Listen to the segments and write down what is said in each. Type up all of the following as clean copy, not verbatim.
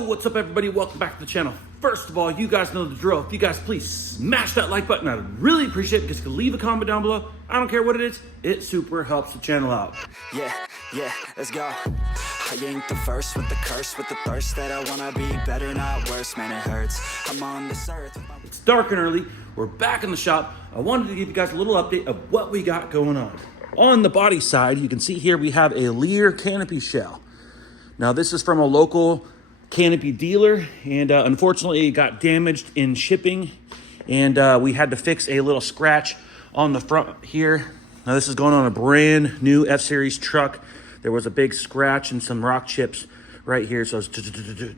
Yo, what's up everybody? Welcome back to the channel. First of all, you guys know the drill. If you guys please smash that like button, I'd really appreciate it because you can leave a comment down below. I don't care what it is, it super helps the channel out. Yeah, let's go. I ain't the first with the curse, with the thirst that I wanna be better, not worse, man, it hurts. I'm on this earth. It's dark and early. We're back in the shop. I wanted to give you guys a little update of what we got going on. On the body side, you can see here we have a Lear canopy shell. Now this is from a local canopy dealer, and unfortunately it got damaged in shipping, and we had to fix a little scratch on the front here. Now this is going on a brand new F-Series truck. There was a big scratch and some rock chips right here, so it's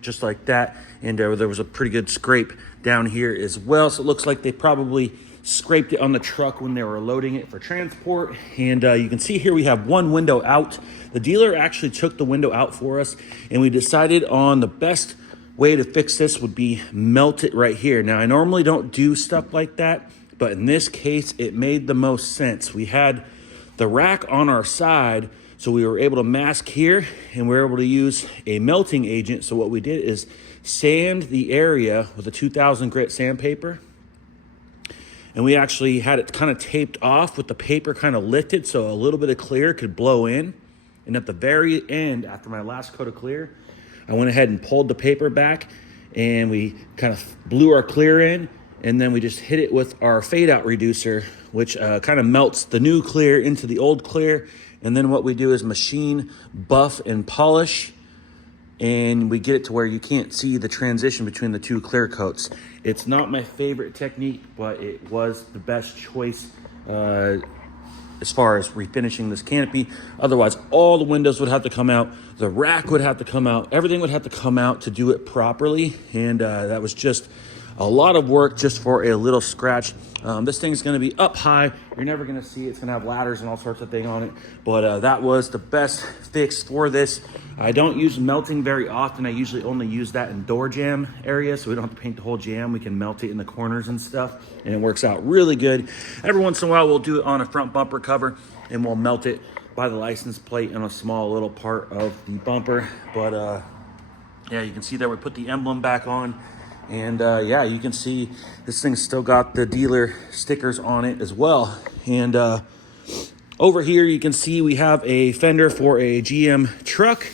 just like that, and there was a pretty good scrape down here as well. So it looks like they probably scraped it on the truck when they were loading it for transport. And you can see here we have one window out. The dealer actually took the window out for us, and we decided on the best way to fix this would be melt it right here. Now I normally don't do stuff like that, but in this case it made the most sense. We had the rack on our side, so we were able to mask here, and we were able to use a melting agent. So what we did is sand the area with a 2000 grit sandpaper, and we actually had it kind of taped off with the paper kind of lifted so a little bit of clear could blow in. And at the very end, after my last coat of clear, I went ahead and pulled the paper back, and we kind of blew our clear in, and then we just hit it with our fade out reducer, which kind of melts the new clear into the old clear. And then what we do is machine, buff, and polish, and we get it to where you can't see the transition between the two clear coats. It's not my favorite technique, but it was the best choice as far as refinishing this canopy. Otherwise, all the windows would have to come out, the rack would have to come out, everything would have to come out to do it properly, and that was just a lot of work just for a little scratch. This thing's gonna be up high. You're never gonna see it. It's gonna have ladders and all sorts of things on it. But that was the best fix for this. I don't use melting very often. I usually only use that in door jamb areas, so we don't have to paint the whole jamb. We can melt it in the corners and stuff, and it works out really good. Every once in a while, we'll do it on a front bumper cover, and we'll melt it by the license plate on a small little part of the bumper. But yeah, you can see that we put the emblem back on. And yeah, you can see this thing's still got the dealer stickers on it as well. And over here you can see we have a fender for a GM truck,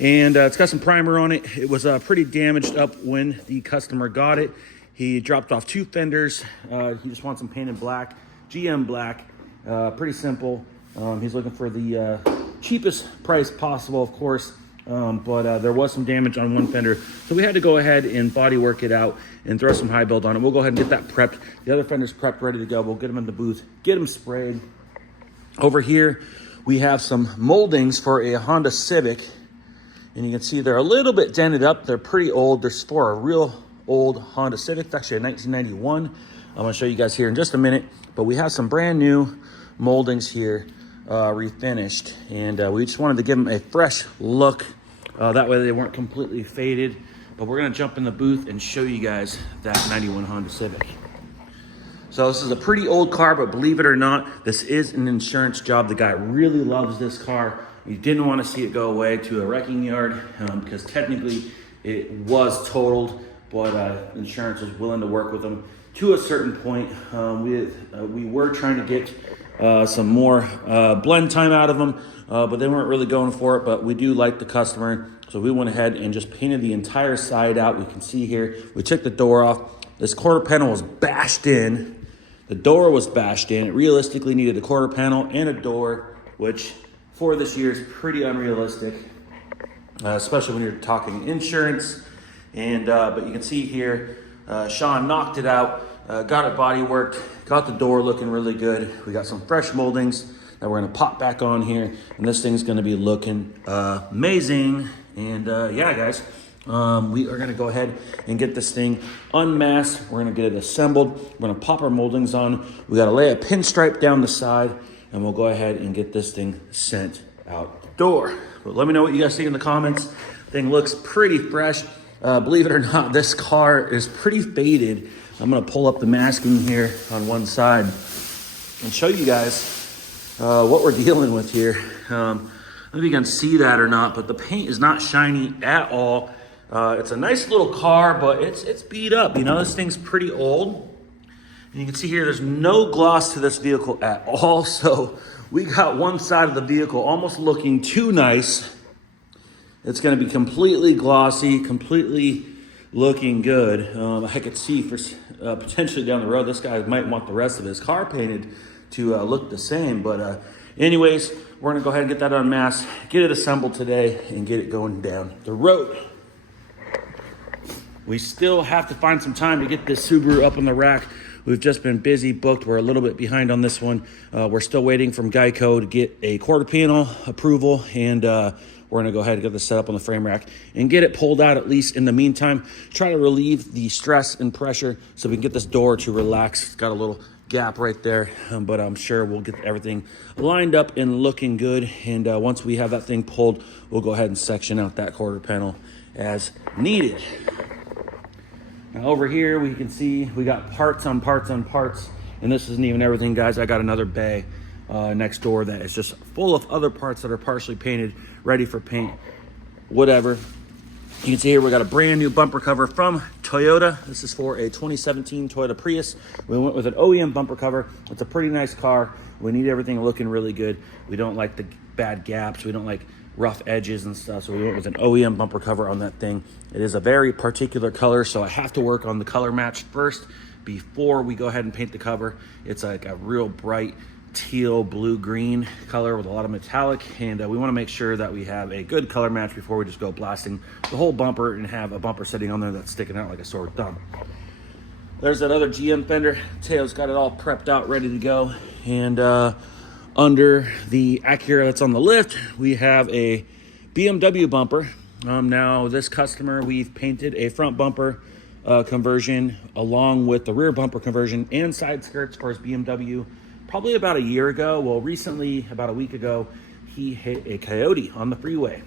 and it's got some primer on it. It was pretty damaged up when the customer got it. He dropped off two fenders. He just wants them painted black, GM black, pretty simple. He's looking for the cheapest price possible, of course. But there was some damage on one fender, so we had to go ahead and body work it out and throw some high build on it. We'll go ahead and get that prepped. The other fender's prepped, ready to go. We'll get them in the booth, get them sprayed. Over here, we have some moldings for a Honda Civic, and you can see they're a little bit dented up. They're pretty old. They're for a real old Honda Civic. It's actually a 1991. I'm going to show you guys here in just a minute, but we have some brand new moldings here. Refinished, and we just wanted to give them a fresh look, that way they weren't completely faded. But we're gonna jump in the booth and show you guys that 91 Honda Civic. So this is a pretty old car, but believe it or not, this is an insurance job. The guy really loves this car. He didn't want to see it go away to a wrecking yard, because technically it was totaled, but insurance was willing to work with him to a certain point. We were trying to get some more blend time out of them, but they weren't really going for it. But we do like the customer, so we went ahead and just painted the entire side out. We can see here, we took the door off. This quarter panel was bashed in. The door was bashed in. It realistically needed a quarter panel and a door, which for this year is pretty unrealistic, especially when you're talking insurance. And but you can see here, Sean knocked it out. Got it body worked, got the door looking really good. We got some fresh moldings that we're gonna pop back on here, and this thing's gonna be looking amazing. And yeah, guys, we are gonna go ahead and get this thing unmasked. We're gonna get it assembled. We're gonna pop our moldings on. We gotta lay a pinstripe down the side, and we'll go ahead and get this thing sent out the door. But let me know what you guys think in the comments. Thing looks pretty fresh. Believe it or not, this car is pretty faded. I'm gonna pull up the masking here on one side and show you guys what we're dealing with here. I don't know if you can see that or not, but the paint is not shiny at all. It's a nice little car, but it's beat up. You know, this thing's pretty old. And you can see here, there's no gloss to this vehicle at all. So we got one side of the vehicle almost looking too nice. It's going to be completely glossy, completely looking good. I could see for potentially down the road, this guy might want the rest of his car painted to look the same. But anyways, we're going to go ahead and get that unmasked, get it assembled today, and get it going down the road. We still have to find some time to get this Subaru up on the rack. We've just been busy, booked. We're a little bit behind on this one. We're still waiting from Geico to get a quarter panel approval, and we're going to go ahead and get this set up on the frame rack and get it pulled out, at least in the meantime. Try to relieve the stress and pressure so we can get this door to relax. It's got a little gap right there, but I'm sure we'll get everything lined up and looking good. And once we have that thing pulled, we'll go ahead and section out that quarter panel as needed. Now over here, we can see we got parts on parts on parts, and this isn't even everything, guys. I got another bay next door that is just full of other parts that are partially painted, ready for paint, whatever. You can see here we got a brand new bumper cover from Toyota. This is for a 2017 Toyota Prius. We went with an OEM bumper cover. It's a pretty nice car. We need everything looking really good. We don't like the bad gaps. We don't like rough edges and stuff, so we went with an OEM bumper cover on that thing. It is a very particular color, so I have to work on the color match first before we go ahead and paint the cover. It's like a real bright teal blue green color with a lot of metallic, and we want to make sure that we have a good color match before we just go blasting the whole bumper and have a bumper sitting on there that's sticking out like a sore thumb. There's that other GM fender. Teo's got it all prepped out, ready to go. And under the Acura that's on the lift, we have a BMW bumper. Now this customer, we've painted a front bumper conversion along with the rear bumper conversion and side skirts for his BMW probably about a year ago. Well, recently, about a week ago, he hit a coyote on the freeway,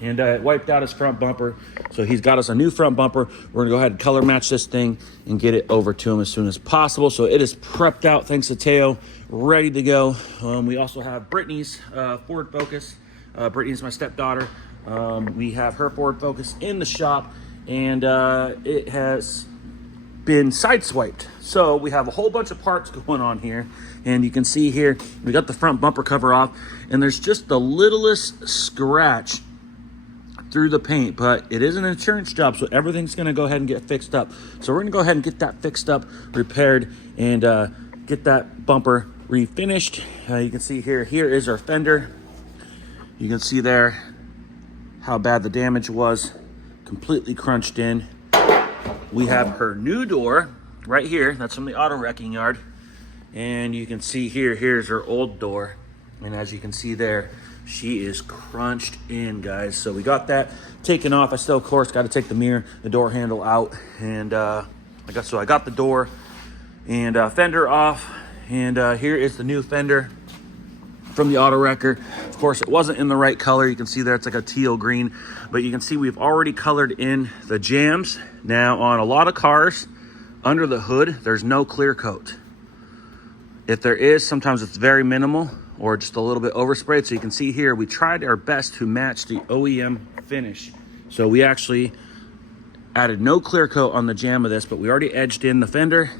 and it wiped out his front bumper. So he's got us a new front bumper. We're gonna go ahead and color match this thing and get it over to him as soon as possible. So it is prepped out, thanks to Teo, ready to go. We also have Brittany's Ford Focus. Brittany's my stepdaughter. We have her Ford Focus in the shop, and it has been sideswiped. So we have a whole bunch of parts going on here, and you can see here we got the front bumper cover off, and there's just the littlest scratch through the paint, but it is an insurance job, so everything's going to go ahead and get fixed up. So we're going to go ahead and get that fixed up, repaired, and get that bumper refinished. You can see here is our fender. You can see there how bad the damage was, completely crunched in. We have her new door right here. That's from the auto wrecking yard. And you can see here's her old door. And as you can see there, she is crunched in, guys. So we got that taken off. I still, of course, got to take the mirror, the door handle out. And I got the door and fender off. And here is the new fender from the auto wrecker. Of course, it wasn't in the right color. You can see there it's like a teal green, but you can see we've already colored in the jams. Now on a lot of cars, under the hood, there's no clear coat. If there is, sometimes it's very minimal or just a little bit oversprayed. So you can see here, we tried our best to match the OEM finish. So we actually added no clear coat on the jam of this, but we already edged in the fender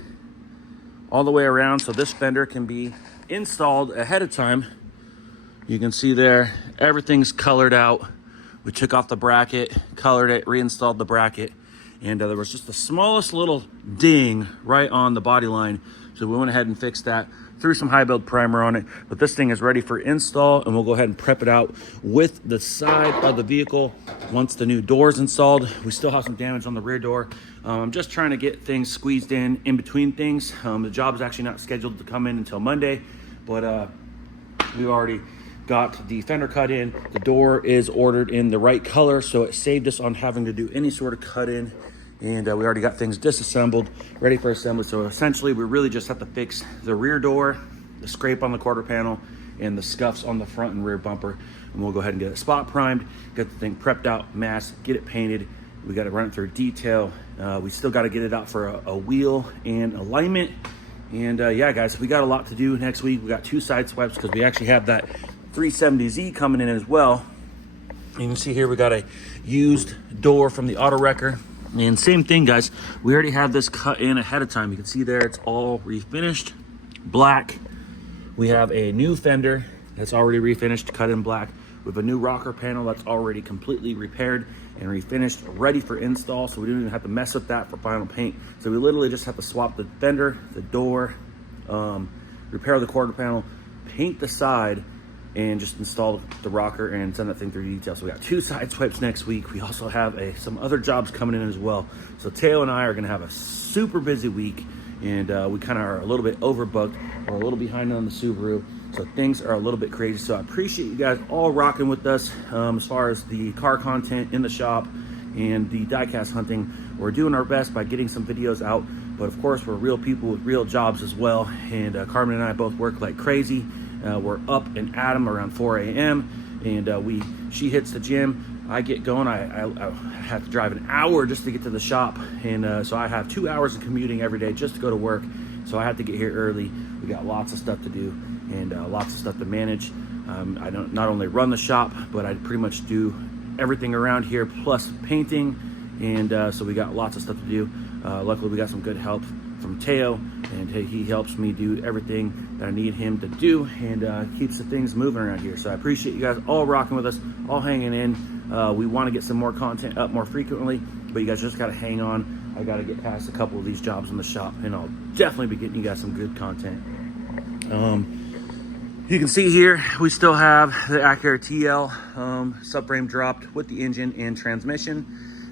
all the way around, so this fender can be installed ahead of time. You can see there, everything's colored out. We took off the bracket, colored it, reinstalled the bracket, and there was just the smallest little ding right on the body line. So we went ahead and fixed that, threw some high build primer on it, but this thing is ready for install, and we'll go ahead and prep it out with the side of the vehicle once the new door is installed. We still have some damage on the rear door. I'm just trying to get things squeezed in between things. The job is actually not scheduled to come in until Monday, but we already got the fender cut in. The door is ordered in the right color, so it saved us on having to do any sort of cut in. And we already got things disassembled, ready for assembly. So essentially, we really just have to fix the rear door, the scrape on the quarter panel, and the scuffs on the front and rear bumper. And we'll go ahead and get it spot primed, get the thing prepped out, masked, get it painted. We got to run it through detail. We still got to get it out for a wheel and alignment. And yeah, guys, we got a lot to do next week. We got 2 side swipes because we actually have that 370Z coming in as well. You can see here we got a used door from the auto wrecker. And same thing, guys. We already have this cut in ahead of time. You can see there it's all refinished, black. We have a new fender that's already refinished, cut in black. We have a new rocker panel that's already completely repaired and refinished, ready for install. So we don't even have to mess with that for final paint. So we literally just have to swap the fender, the door, repair the quarter panel, paint the side, and just install the rocker and send that thing through detail. So we got 2 side swipes next week. We also have some other jobs coming in as well. So Teo and I are gonna have a super busy week, and we kind of are a little bit overbooked. We're a little behind on the Subaru, so things are a little bit crazy. So I appreciate you guys all rocking with us as far as the car content in the shop and the diecast hunting. We're doing our best by getting some videos out, but of course we're real people with real jobs as well. And Karmen and I both work like crazy. We're up and at 'em around 4 a.m. and she hits the gym. I get going. I have to drive an hour just to get to the shop, and so I have 2 hours of commuting every day just to go to work. So I have to get here early. We got lots of stuff to do and lots of stuff to manage. I don't not only run the shop, but I pretty much do everything around here plus painting, and so we got lots of stuff to do. Luckily, we got some good help from Teo, and he helps me do everything that I need him to do, and keeps the things moving around here. So I appreciate you guys all rocking with us, all hanging in. We want to get some more content up more frequently, but you guys just got to hang on. I got to get past a couple of these jobs in the shop, and I'll definitely be getting you guys some good content. You can see here we still have the Acura TL subframe dropped with the engine and transmission.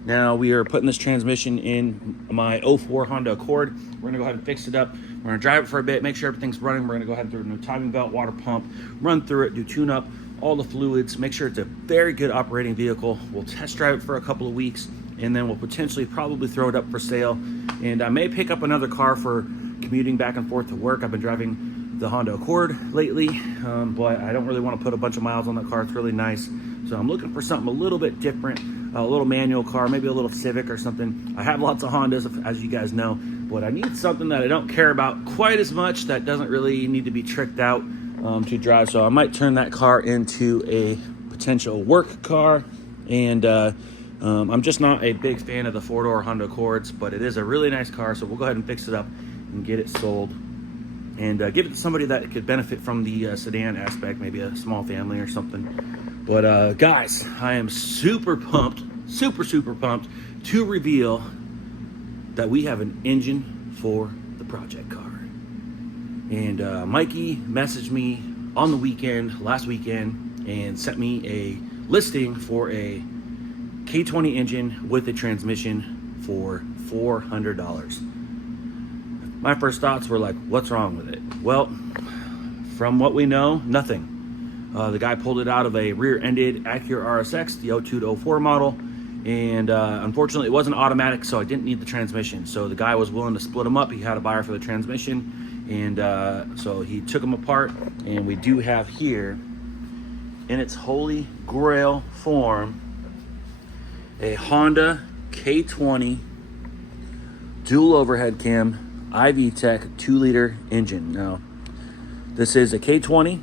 Now we are putting this transmission in my 04 Honda Accord. We're gonna go ahead and fix it up. We're gonna drive it for a bit, make sure everything's running. We're gonna go ahead and do a new timing belt, water pump, run through it, do tune up, all the fluids, make sure it's a very good operating vehicle. We'll test drive it for a couple of weeks, and then we'll potentially probably throw it up for sale. And I may pick up another car for commuting back and forth to work. I've been driving the Honda Accord lately, but I don't really want to put a bunch of miles on that car. It's really nice. So I'm looking for something a little bit different, a little manual car, maybe a little Civic or something. I have lots of Hondas, as you guys know, but I need something that I don't care about quite as much, that doesn't really need to be tricked out to drive. So I might turn that car into a potential work car. And I'm just not a big fan of the 4-door Honda Accords, but it is a really nice car. So we'll go ahead and fix it up and get it sold, and give it to somebody that could benefit from the sedan aspect, maybe a small family or something. But guys, I am super pumped to reveal that we have an engine for the project car. And Mikey messaged me on the last weekend, and sent me a listing for a K20 engine with a transmission for $400. My first thoughts were like, what's wrong with it? Well, from what we know, nothing. The guy pulled it out of a rear-ended Acura RSX, the 02 to 04 model, and unfortunately it wasn't automatic, so I didn't need the transmission. So the guy was willing to split them up. He had a buyer for the transmission, and so he took them apart, and we do have here, in its holy grail form, a Honda K20 dual overhead cam IV Tech 2-liter engine. Now, this is a K20.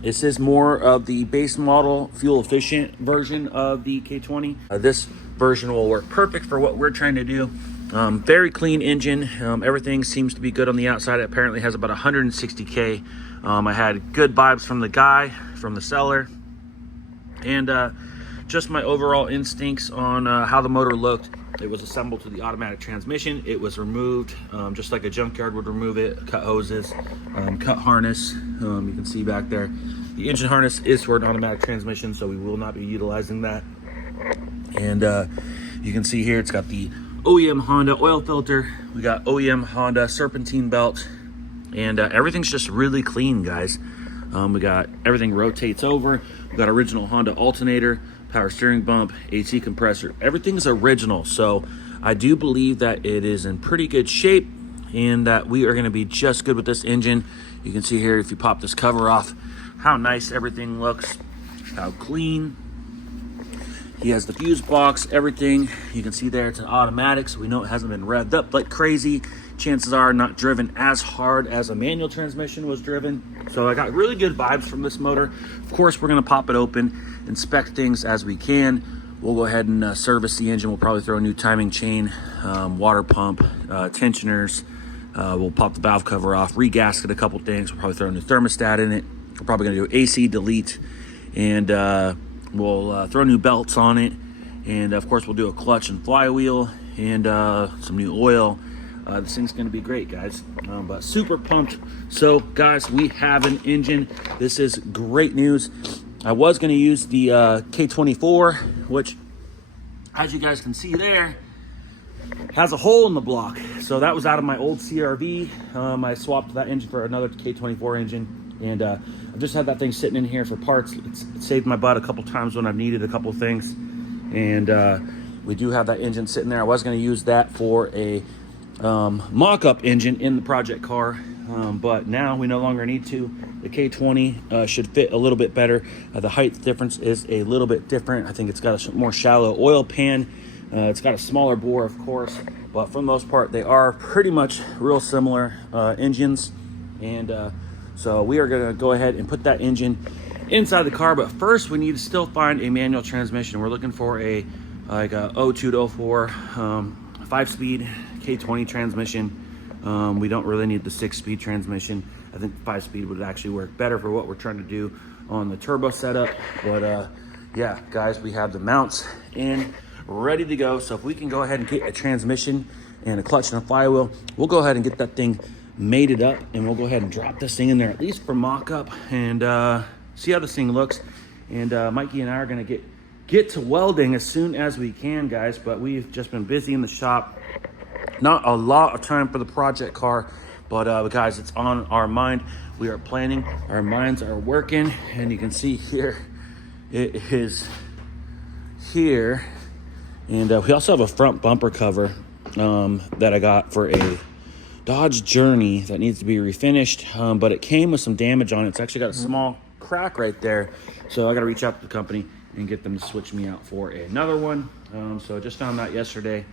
This is more of the base model, fuel efficient version of the K20. This version will work perfect for what we're trying to do. Very clean engine. Everything seems to be good on the outside. It apparently has about 160K. I had good vibes from the guy, from the seller, and just my overall instincts on how the motor looked. It was assembled to the automatic transmission. It was removed just like a junkyard would remove it. Cut hoses, cut harness. You can see back there, the engine harness is for an automatic transmission, so we will not be utilizing that. And you can see here, it's got the OEM Honda oil filter. We got OEM Honda serpentine belt, and everything's just really clean, guys. We got everything rotates over. We got original Honda alternator, power steering bump, AC compressor. Everything's original. So I do believe that it is in pretty good shape, and that we are going to be just good with this engine. You can see here, if you pop this cover off, how nice everything looks, how clean. He has the fuse box, everything. You can see there it's an automatic, so we know it hasn't been revved up like crazy. Chances are not driven as hard as a manual transmission was driven. So I got really good vibes from this motor. Of course, we're gonna pop it open, inspect things as we can. We'll go ahead and service the engine. We'll probably throw a new timing chain, water pump, tensioners. We'll pop the valve cover off, regasket a couple things. We'll probably throw a new thermostat in it. We're probably gonna do AC delete, and we'll throw new belts on it. And of course, we'll do a clutch and flywheel and some new oil. This thing's gonna be great, guys, but super pumped. So guys, we have an engine. This is great news. I was gonna use the K24, which, as you guys can see there, has a hole in the block. So that was out of my old CRV. I swapped that engine for another K24 engine, and I've just had that thing sitting in here for parts. It's saved my butt a couple times when I've needed a couple things. And we do have that engine sitting there. I was gonna use that for a mock-up engine in the project car, but now we no longer need to. The K20 should fit a little bit better. The height difference is a little bit different. I think it's got a more shallow oil pan. It's got a smaller bore, of course, but for the most part they are pretty much real similar engines. And so we are going to go ahead and put that engine inside the car, but first we need to still find a manual transmission. We're looking for a 02 to 04 5-speed K20 transmission. We don't really need the 6-speed transmission. I think the 5-speed would actually work better for what we're trying to do on the turbo setup. But yeah, guys, we have the mounts in, ready to go. So if we can go ahead and get a transmission and a clutch and a flywheel, we'll go ahead and get that thing mated up, and we'll go ahead and drop this thing in there, at least for mock-up, and see how this thing looks. And Mikey and I are gonna get to welding as soon as we can, guys, but we've just been busy in the shop. Not a lot of time for the project car, but guys, it's on our mind. We are planning, our minds are working, and you can see here, it is here. And we also have a front bumper cover that I got for a Dodge Journey that needs to be refinished, but it came with some damage on it. It's actually got a small crack right there. So I got to reach out to the company and get them to switch me out for another one. So I just found that yesterday.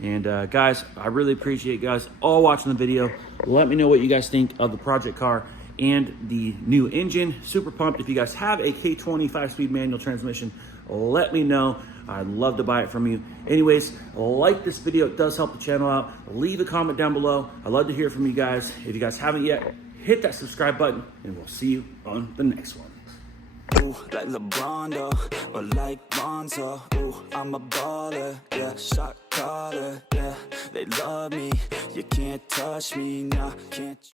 And guys, I really appreciate you guys all watching the video. Let me know what you guys think of the project car and the new engine. Super pumped. If you guys have a K20 5-speed manual transmission, let me know. I'd love to buy it from you. Anyways, like this video. It does help the channel out. Leave a comment down below. I'd love to hear from you guys. If you guys haven't yet, hit that subscribe button, and we'll see you on the next one. Ooh, like LeBron, though, or like Bonzo. Ooh, I'm a baller, yeah, shot caller, yeah. They love me, you can't touch me, nah, can't.